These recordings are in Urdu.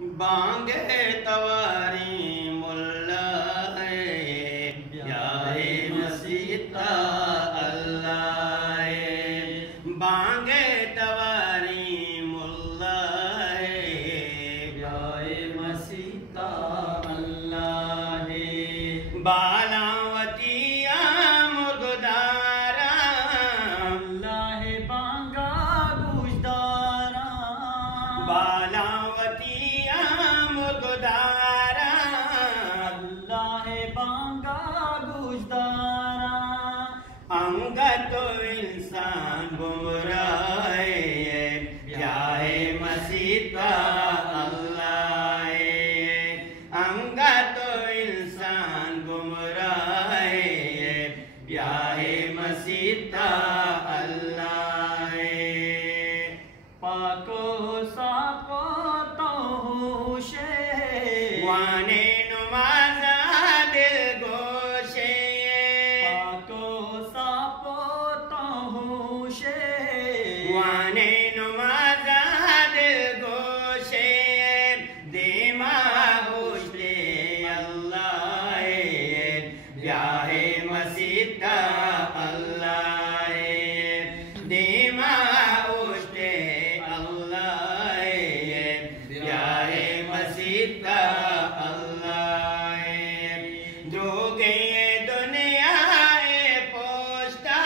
بانگے تواری ملا ہے بیاہے مسیطہ اللہ ہے بانگے تواری ملا ہے بیاہے مسیطہ اللہ ہے بالاوتیا مردارا اللہ بانگا گوشدارا بالاوتیا مردارا اللہ بانگا گوشدارا انگا تو انسان گمراہ ہے بیاہے مسیطہ اللہ ہے انگا تو انسان گمراہ ہے بیاہے مسیطہ اللہ ہے پاکو ساپو توشے وانے نمازہ دل گوشے پاکو ساپو توشے وانے نمازہ دل گوشے دیما ہوشتے اللہ ہے بیاہے مسیطہ اللہ ہے دیما ہوشتے اللہ ہے بیاہے مسیطہ اللہ ہے دروگے دنیا پوشتا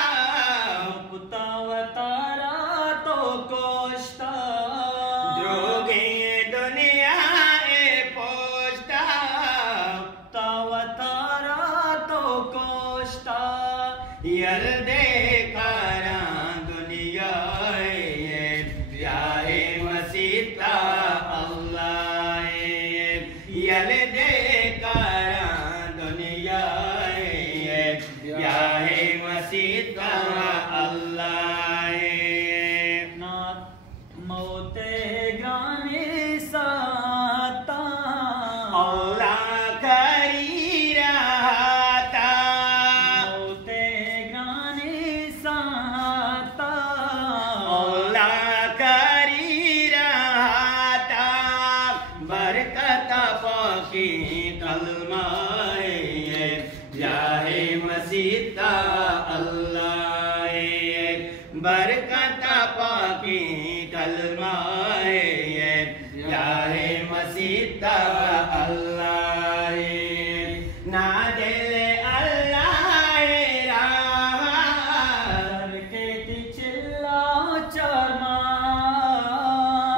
پتا وطارا تو کوشتا دروگے دنیا پوشتا پتا وطارا تو کوشتا یلدے کاران دنیا بیاہے مسیطہ اللہ ہے یلدے کاران دنیا بیاہے مسیطہ اللہ ہے موت گرامی ساتا اللہ کری رہتا موت گرامی ساتا اللہ کری رہتا برکت پاکی کلمہ ہے بیاہے مسیطہ اللہ ہے برکت پاکی کلمہ ہے بیاہے مسیطہ اللہ ہے نا دل اللہ راہ کے چلا چرما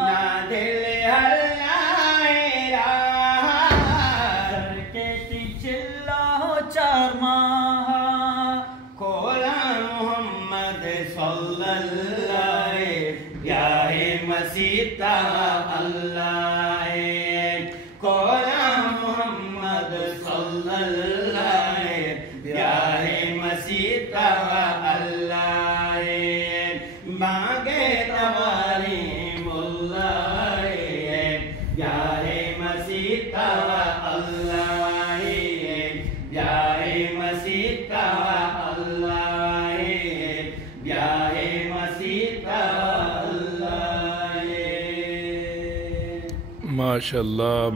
نا دل اللہ راہ کے چلا چرما کھولا محمد صلی اللہ بیاہے مسیطہ اللہ ہے کھولا محمد صلی اللہ بیاہے مسیطہ اللہ ہے بانگے تواری ملا ہے بیاہے مسیطہ اللہ ہے بیاہے مسیطہ اللہ ہے بیاہے مسیطہ اللہ ہے ماشاءاللہ